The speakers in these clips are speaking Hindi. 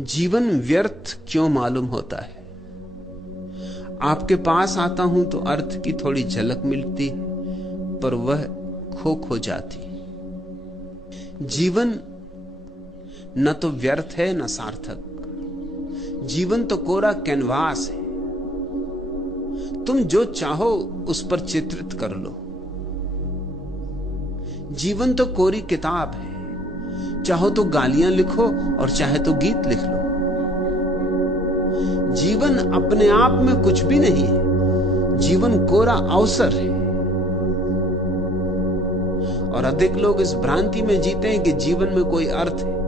जीवन व्यर्थ क्यों मालूम होता है? आपके पास आता हूं तो अर्थ की थोड़ी झलक मिलती है, पर वह खो जाती। जीवन न तो व्यर्थ है न सार्थक। जीवन तो कोरा कैनवास है। तुम जो चाहो उस पर चित्रित कर लो। जीवन तो कोरी किताब है। चाहो तो गालियां लिखो और चाहे तो गीत लिख लो। जीवन अपने आप में कुछ भी नहीं है। जीवन कोरा अवसर है। और अधिक लोग इस भ्रांति में जीते हैं कि जीवन में कोई अर्थ है।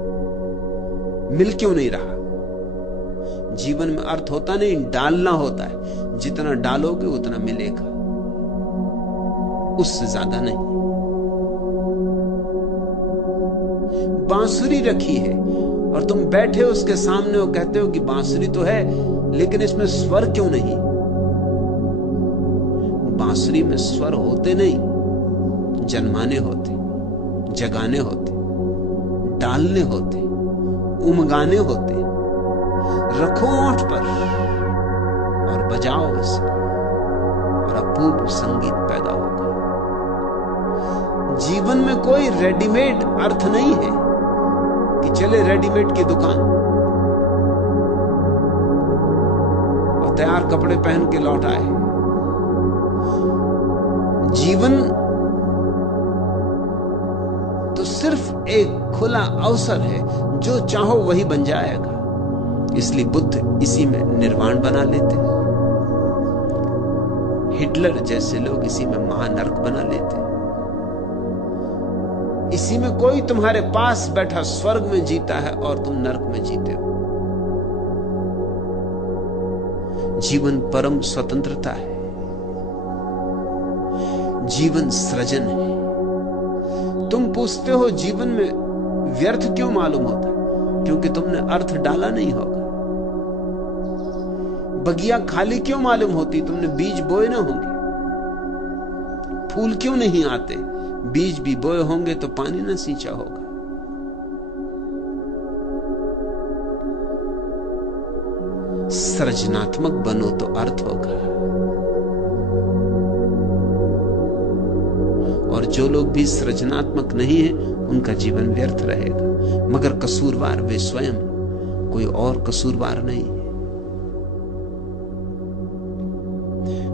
मिल क्यों नहीं रहा? जीवन में अर्थ होता नहीं, डालना होता है। जितना डालोगे उतना मिलेगा, उससे ज्यादा नहीं। बांसुरी रखी है और तुम बैठे उसके सामने और कहते हो कि बांसुरी तो है, लेकिन इसमें स्वर क्यों नहीं? बांसुरी में स्वर होते नहीं, जन्माने होते, जगाने होते, डालने होते, उमगाने होते। रखो ओंठ पर और बजाओ इसे और अपूर्व संगीत पैदा होगा। जीवन में कोई रेडीमेड अर्थ नहीं है कि चले रेडीमेड की दुकान और तैयार कपड़े पहन के लौट आए। जीवन तो सिर्फ एक खुला अवसर है, जो चाहो वही बन जाएगा। इसलिए बुद्ध इसी में निर्वाण बना लेते, हिटलर जैसे लोग इसी में महानरक बना लेते। इसी में कोई तुम्हारे पास बैठा स्वर्ग में जीता है और तुम नरक में जीते हो। जीवन परम स्वतंत्रता है। जीवन सृजन है। तुम पूछते हो जीवन में व्यर्थ क्यों मालूम होता है? क्योंकि तुमने अर्थ डाला नहीं होगा। बगिया खाली क्यों मालूम होती? तुमने बीज बोए ना होंगे। फूल क्यों नहीं आते? बीज भी बोए होंगे तो पानी ना सींचा होगा। सृजनात्मक बनो तो अर्थ होगा। और जो लोग भी सृजनात्मक नहीं है, उनका जीवन व्यर्थ रहेगा। मगर कसूरवार वे स्वयं, कोई और कसूरवार नहीं है।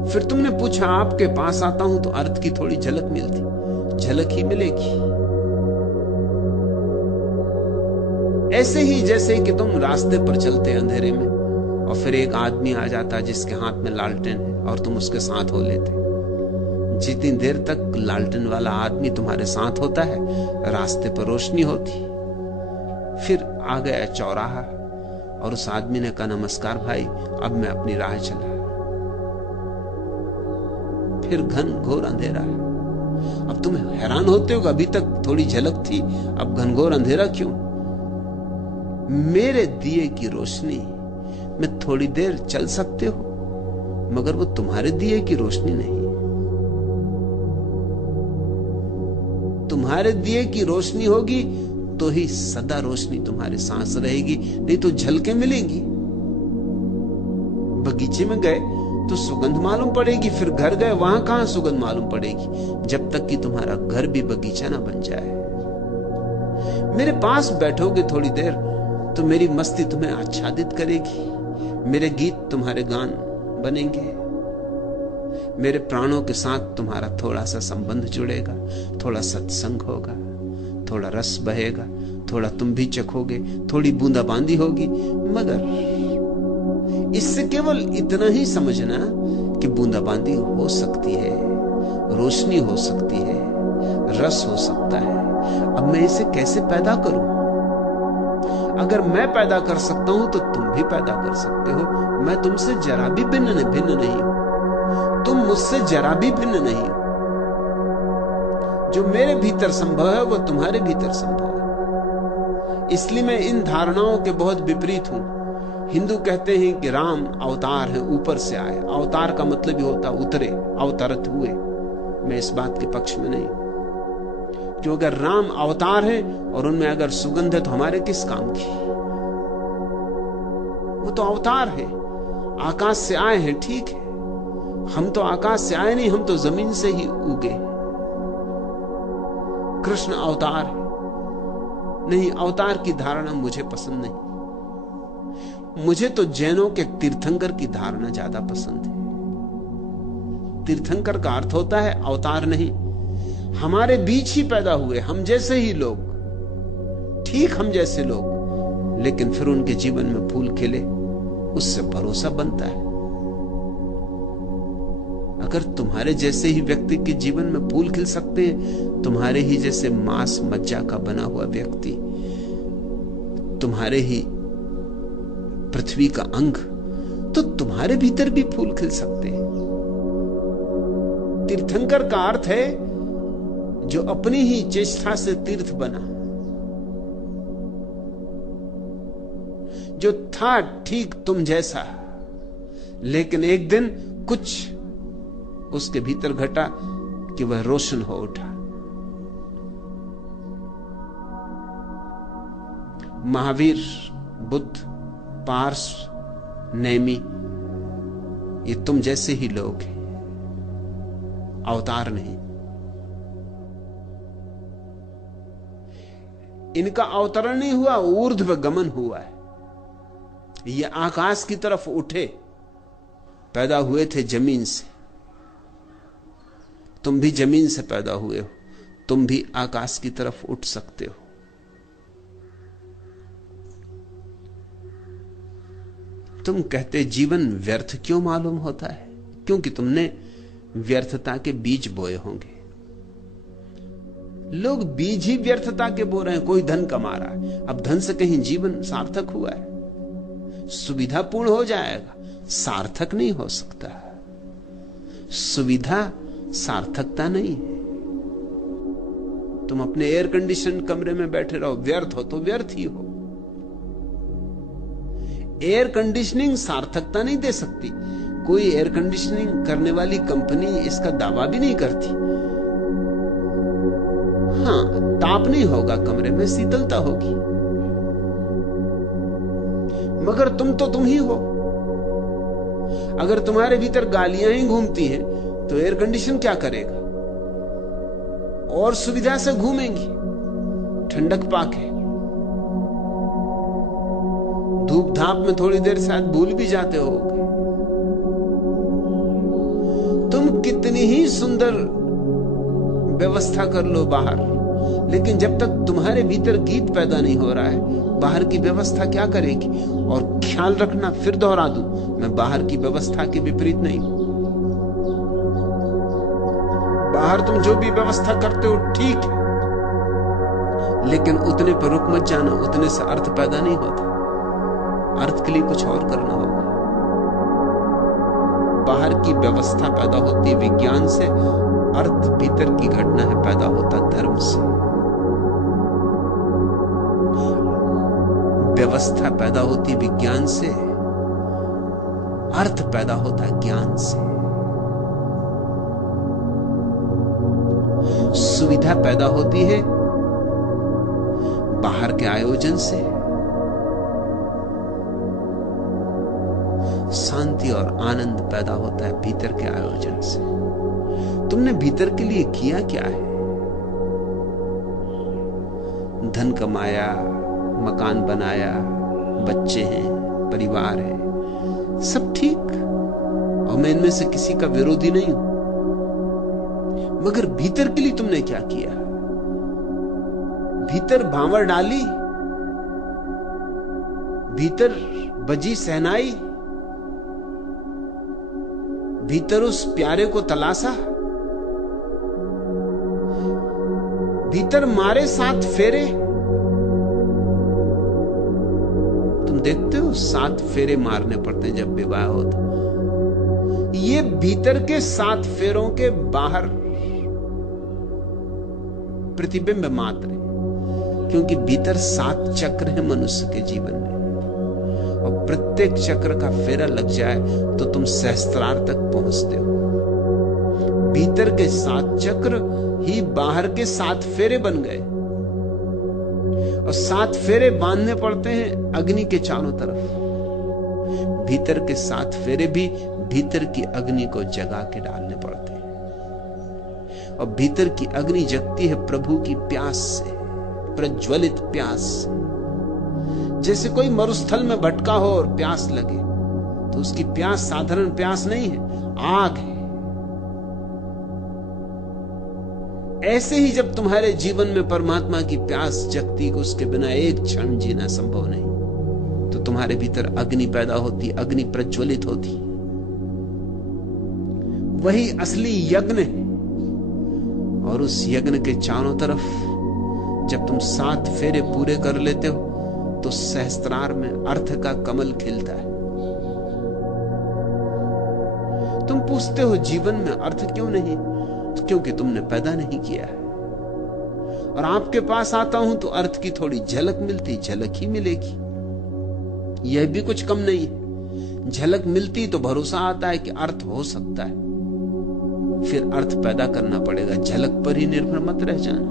फिर तुमने पूछा, आपके पास आता हूं तो अर्थ की थोड़ी झलक मिलती। झलक ही मिलेगी। ऐसे ही जैसे कि तुम रास्ते पर चलते अंधेरे में और फिर एक आदमी आ जाता जिसके हाथ में लालटेन है और तुम उसके साथ हो लेते। जितनी देर तक लालटेन वाला आदमी तुम्हारे साथ होता है, रास्ते पर रोशनी होती। फिर आ गया चौराहा और उस आदमी ने कहा, नमस्कार भाई, अब मैं अपनी राह चला। फिर घन घोर अंधेरा है। अब तुम हैरान होते हो कि अभी तक थोड़ी झलक थी, अब घनघोर अंधेरा क्यों? मेरे दिए की रोशनी में थोड़ी देर चल सकते हो, मगर वो तुम्हारे दिए की रोशनी नहीं। तुम्हारे दिए की रोशनी होगी तो ही सदा रोशनी तुम्हारे सांस रहेगी, नहीं तो झलकें मिलेंगी। बगीचे में गए तो सुगंध मालूम पड़ेगी, फिर घर गए वहां कहां सुगंध मालूम पड़ेगी, जब तक कि तुम्हारा घर भी बगीचा ना बन जाए। मेरे पास बैठोगे थोड़ी देर तो मेरी मस्ती तुम्हें आच्छादित करेगी, मेरे गीत तुम्हारे गान बनेंगे, मेरे प्राणों के साथ तुम्हारा थोड़ा सा संबंध जुड़ेगा, थोड़ा सत्संग होगा, थोड़ा रस बहेगा, थोड़ा तुम भी चखोगे, थोड़ी बूंदाबांदी होगी। मगर इससे केवल इतना ही समझना कि बूंदाबांदी हो सकती है, रोशनी हो सकती है, रस हो सकता है। अब मैं इसे कैसे पैदा करूं? अगर मैं पैदा कर सकता हूं तो तुम भी पैदा कर सकते हो। मैं तुमसे जरा भी भिन्न नहीं हूं, तुम मुझसे जरा भी भिन्न नहीं हो। जो मेरे भीतर संभव है वो तुम्हारे भीतर संभव है। इसलिए मैं इन धारणाओं के बहुत विपरीत हूं। हिंदू कहते हैं कि राम अवतार है, ऊपर से आए। अवतार का मतलब ही होता उतरे, अवतरित हुए। मैं इस बात के पक्ष में नहीं, क्यों अगर राम अवतार है और उनमें अगर सुगंध है तो हमारे किस काम की? वो तो अवतार है, आकाश से आए हैं, ठीक है। हम तो आकाश से आए नहीं, हम तो जमीन से ही उगे। कृष्ण अवतार है। नहीं, अवतार की धारणा मुझे पसंद नहीं। मुझे तो जैनों के तीर्थंकर की धारणा ज्यादा पसंद है। तीर्थंकर का अर्थ होता है अवतार नहीं, हमारे बीच ही पैदा हुए, हम जैसे ही लोग, ठीक हम जैसे लोग, लेकिन फिर उनके जीवन में फूल खिले, उससे भरोसा बनता है। अगर तुम्हारे जैसे ही व्यक्ति के जीवन में फूल खिल सकते हैं, तुम्हारे ही जैसे मांस मज्जा का बना हुआ व्यक्ति, तुम्हारे ही पृथ्वी का अंग, तो तुम्हारे भीतर भी फूल खिल सकते हैं। तीर्थंकर का अर्थ है जो अपनी ही चेष्टा से तीर्थ बना, जो था ठीक तुम जैसा, लेकिन एक दिन कुछ उसके भीतर घटा कि वह रोशन हो उठा। महावीर, बुद्ध, पार्स, नेमी, ये तुम जैसे ही लोग हैं, अवतार नहीं। इनका अवतरण नहीं हुआ, ऊर्ध्व गमन हुआ है। ये आकाश की तरफ उठे, पैदा हुए थे जमीन से। तुम भी जमीन से पैदा हुए हो, तुम भी आकाश की तरफ उठ सकते हो। तुम कहते जीवन व्यर्थ क्यों मालूम होता है? क्योंकि तुमने व्यर्थता के बीज बोए होंगे। लोग बीज ही व्यर्थता के बो रहे हैं। कोई धन कमा रहा है, अब धन से कहीं जीवन सार्थक हुआ है? सुविधापूर्ण हो जाएगा, सार्थक नहीं हो सकता। सुविधा सार्थकता नहीं है। तुम अपने एयर कंडीशन कमरे में बैठे रहो, व्यर्थ हो तो व्यर्थ ही हो। एयर कंडीशनिंग सार्थकता नहीं दे सकती। कोई एयर कंडीशनिंग करने वाली कंपनी इसका दावा भी नहीं करती। हां, ताप नहीं होगा कमरे में, शीतलता होगी, मगर तुम तो तुम ही हो। अगर तुम्हारे भीतर गालियां ही घूमती हैं तो एयर कंडीशन क्या करेगा? और सुविधा से घूमेंगी, ठंडक पाके। धूप धाप में थोड़ी देर शायद भूल भी जाते होगे। तुम कितनी ही सुंदर व्यवस्था कर लो बाहर, लेकिन जब तक तुम्हारे भीतर गीत पैदा नहीं हो रहा है, बाहर की व्यवस्था क्या करेगी? और ख्याल रखना, फिर दोहरा दूं, मैं बाहर की व्यवस्था के विपरीत नहीं हूं। बाहर तुम जो भी व्यवस्था करते हो ठीक है, लेकिन उतने पर रुक मत जाना। उतने से अर्थ पैदा नहीं होता। अर्थ के लिए कुछ और करना होगा। बाहर की व्यवस्था पैदा होती है विज्ञान से, अर्थ भीतर की घटना है, पैदा होता धर्म से। व्यवस्था पैदा होती विज्ञान से, अर्थ पैदा होता ज्ञान से। सुविधा पैदा होती है बाहर के आयोजन से, शांति और आनंद पैदा होता है भीतर के आयोजन से। तुमने भीतर के लिए किया क्या है? धन कमाया, मकान बनाया, बच्चे हैं, परिवार है, सब ठीक, और मैं इनमें से किसी का विरोधी नहीं हूं। मगर भीतर के लिए तुमने क्या किया? भीतर भांवर डाली, भीतर बजी सहनाई, भीतर उस प्यारे को तलाशा, भीतर मारे 7 फेरे। तुम देखते हो 7 फेरे मारने पड़ते हैं जब विवाह होता। ये भीतर के 7 फेरों के बाहर प्रतिबिंब मात्र है, क्योंकि भीतर 7 चक्र है मनुष्य के जीवन में, और प्रत्येक चक्र का फेरा लग जाए तो तुम सहस्त्रार तक पहुंचते हो। भीतर के 7 चक्र ही बाहर के 7 फेरे बन गए, और 7 फेरे बांधने पड़ते हैं अग्नि के चारों तरफ। भीतर के 7 फेरे भी भीतर की अग्नि को जगा के डालने पड़ते हैं। और भीतर की अग्नि जगती है प्रभु की प्यास से, प्रज्वलित प्यास से। जैसे कोई मरुस्थल में भटका हो और प्यास लगे, तो उसकी प्यास साधारण प्यास नहीं है, आग है। ऐसे ही जब तुम्हारे जीवन में परमात्मा की प्यास जगती कि उसके बिना एक क्षण जीना संभव नहीं, तो तुम्हारे भीतर अग्नि पैदा होती, अग्नि प्रज्वलित होती। वही असली यज्ञ है। और उस यज्ञ के चारों तरफ जब तुम 7 फेरे पूरे कर लेते हो, तो सहस्त्रार में अर्थ का कमल खिलता है। तुम पूछते हो जीवन में अर्थ क्यों नहीं? क्योंकि तुमने पैदा नहीं किया है। और आपके पास आता हूं तो अर्थ की थोड़ी झलक मिलती, झलक ही मिलेगी। यह भी कुछ कम नहीं है। झलक मिलती तो भरोसा आता है कि अर्थ हो सकता है, फिर अर्थ पैदा करना पड़ेगा। झलक पर ही निर्भर मत रह जाना।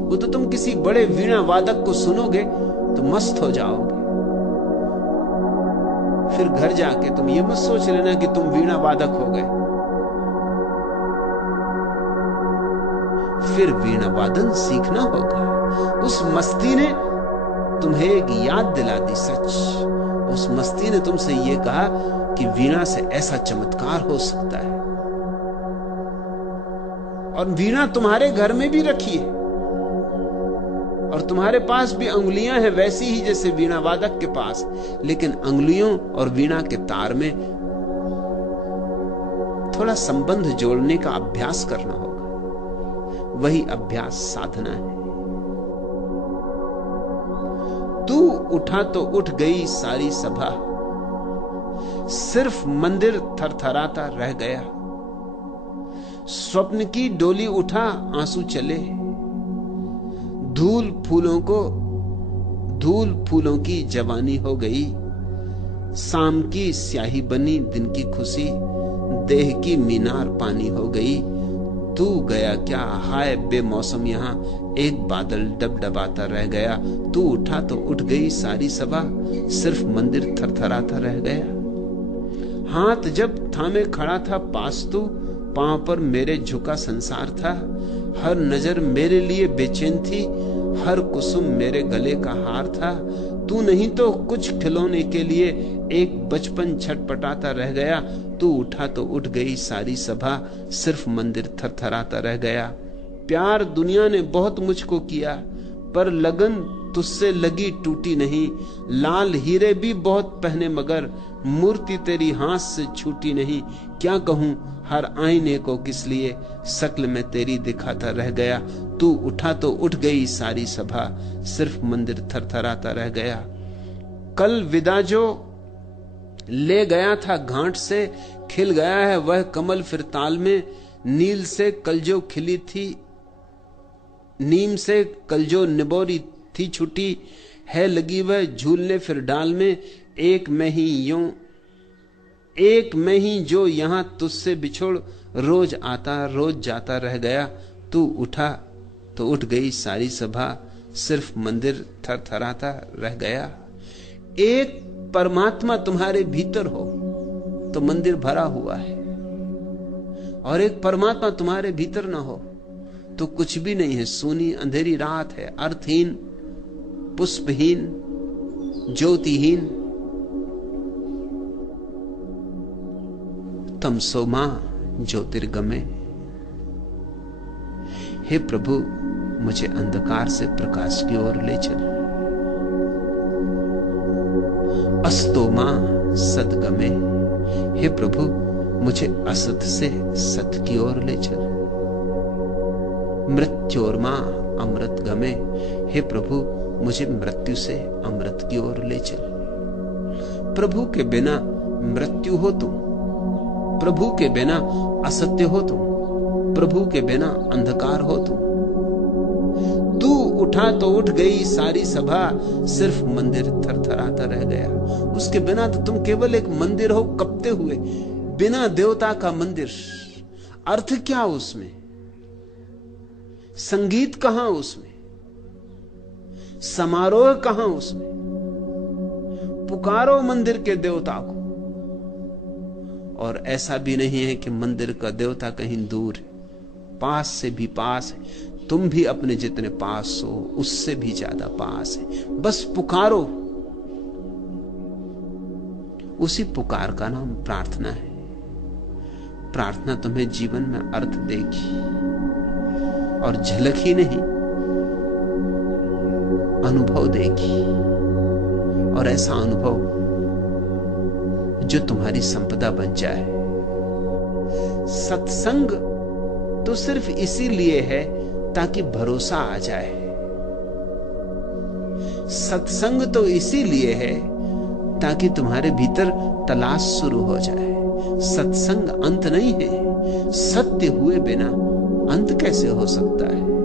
वो तो तुम किसी बड़े वीणा वादक को सुनोगे तो मस्त हो जाओगे, फिर घर जाके तुम ये मत सोच लेना कि तुम वीणा वादक हो गए। फिर वीणा वादन सीखना होगा। उस मस्ती ने तुम्हें एक याद दिला दी, सच। उस मस्ती ने तुमसे यह कहा कि वीणा से ऐसा चमत्कार हो सकता है। और वीणा तुम्हारे घर में भी रखी है, और तुम्हारे पास भी अंगुलियां हैं वैसी ही जैसे वीणा वादक के पास। लेकिन अंगुलियों और वीणा के तार में थोड़ा संबंध जोड़ने का अभ्यास करना होगा। वही अभ्यास साधना है। तू उठा तो उठ गई सारी सभा, सिर्फ मंदिर थरथराता रह गया। स्वप्न की डोली उठा आंसू चले, धूल फूलों की जवानी हो गई। शाम की स्याही बनी दिन की खुशी, देह की मीनार पानी हो गई। तू गया क्या हाय बेमौसम, यहां एक बादल डबडबाता रह गया। तू उठा तो उठ गई सारी सभा, सिर्फ मंदिर थरथराता रह गया। हाथ जब थामे खड़ा था पास तू, पांव पर मेरे झुका संसार था। हर नजर मेरे लिए बेचैन थी, हर कुसुम मेरे गले का हार था। तू नहीं तो कुछ खिलौने के लिए एक बचपन छटपटाता रह गया। तू उठा तो उठ गई सारी सभा, सिर्फ मंदिर थरथराता रह गया। प्यार दुनिया ने बहुत मुझको किया, पर लगन तुझसे लगी टूटी नहीं। लाल हीरे भी बहुत पहने मगर मूर्ति तेरी हाथ से छूटी नहीं। क्या कहूं हर आईने को किस लिए, शक्ल में तेरी दिखाता रह गया। तू उठा तो उठ गई सारी सभा, सिर्फ मंदिर थरथराता रह गया। कल विदा जो ले गया था घाट से, खिल गया है वह कमल फिर ताल में। नील से कल जो खिली थी, नीम से कल जो निबोरी थी छुटी, है लगी वह झूलने फिर डाल में। एक में ही जो यहां तुझसे बिछोड़, रोज आता रोज जाता रह गया। तू उठा तो उठ गई सारी सभा, सिर्फ मंदिर थरथराता रह गया। एक परमात्मा तुम्हारे भीतर हो तो मंदिर भरा हुआ है, और एक परमात्मा तुम्हारे भीतर ना हो तो कुछ भी नहीं है। सूनी अंधेरी रात है, अर्थहीन, पुष्पहीन, ज्योतिहीन। तमसो मां ज्योतिर्गमे। हे प्रभु, मुझे अंधकार से प्रकाश की ओर ले चल। अस्तो मां सद्गमे। हे प्रभु, मुझे असत से सत की ओर ले चल। मृत्योर्मा अमृत गमे। हे प्रभु, मुझे मृत्यु से अमृत की ओर ले चल। प्रभु के बिना मृत्यु हो तुम, प्रभु के बिना असत्य हो तुम, प्रभु के बिना अंधकार हो तुम। तू उठा तो उठ गई सारी सभा, सिर्फ मंदिर थरथराता रह गया। उसके बिना तो तुम केवल एक मंदिर हो कपते हुए, बिना देवता का मंदिर। अर्थ क्या उसमें? संगीत कहां उसमें? समारोह कहां उसमें? पुकारो मंदिर के देवता को। और ऐसा भी नहीं है कि मंदिर का देवता कहीं दूर है, पास से भी पास है। तुम भी अपने जितने पास हो उससे भी ज्यादा पास है। बस पुकारो। उसी पुकार का नाम प्रार्थना है। प्रार्थना तुम्हें जीवन में अर्थ देगी, और झलक ही नहीं, अनुभव देगी। और ऐसा अनुभव जो तुम्हारी संपदा बन जाए। सत्संग तो सिर्फ इसीलिए है ताकि भरोसा आ जाए। सत्संग तो इसीलिए है ताकि तुम्हारे भीतर तलाश शुरू हो जाए। सत्संग अंत नहीं है। सत्य हुए बिना अंत कैसे हो सकता है?